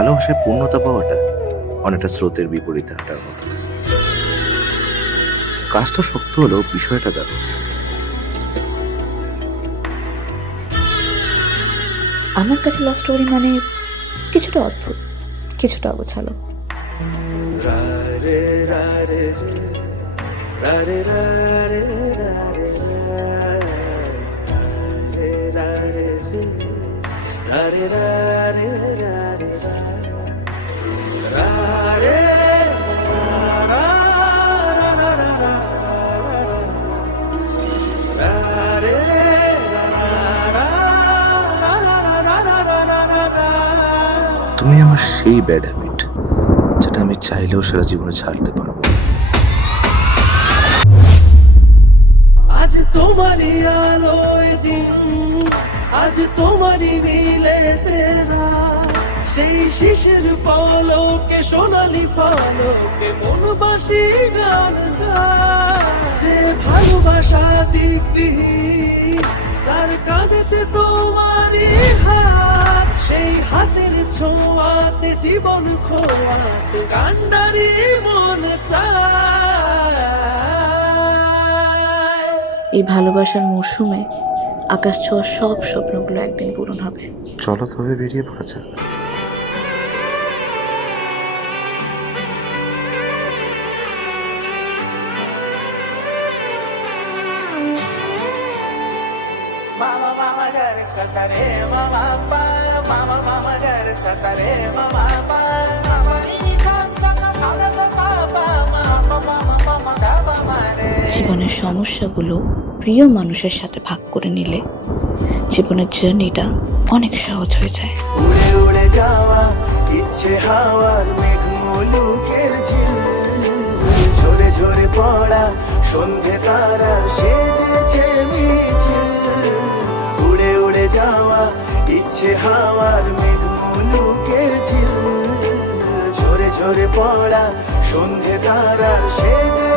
ভালোবাসায় পূর্ণতা পাওয়াটা অনেকটা স্রোতের বিপরীতে হাঁটার মতো। কাজটা শক্ত হলেও বিষয়টা দারুণ। আমার কাছে লাভ স্টোরি মানে কিছুটা অদ্ভুত, কিছুটা অগোছালো। তুমি আমার সেই ব্যাড হ্যাবিট যেটা আমি চাইলেও সারা জীবনে ছাড়তে পারবো। আজ তোমারই আলোয় দিন, আজ তোমারই নীলেতে রাত, সেই শিশির পলকে সোনালি পলকে মনবাসী গান গায়। যে ভালোবাসা দিকবিহীন তার কাঁধেতে তোমারই হাত, সেই হাতের ছোঁয়াতে জীবন খোয়াতে কান্নারি মন চায়। এই ভালোবাসার মরশুমে আকাশ ছোঁয়া সব স্বপ্নগুলো একদিন পূরণ হবে। চলো তবে বেরিয়ে পড়া যাক। Mama mama gare sa sa re mama pa, mama mama gare sa sa re mama pa, mama ni sa sa sa sa da da pa pa, mama mama mama da pa ma re. জীবনের সমস্যাগুলো প্রিয় মানুষের সাথে ভাগ করে নিলে জীবনের জার্নিটা অনেক সহজ হয়ে যায়। উড়ে উড়ে যাওয়া ইচ্ছে হাওয়ার মেঘ মুলুকের ঝিল, ঝরে ঝরে পড়া সন্ধে তারা সেজেছে মিছিল। উড়ে উড়ে যাওয়া ইচ্ছে হাওয়ার মেঘ মুলুকের ঝিল, ঝরে ঝরে পড়া সন্ধে তারা সেজে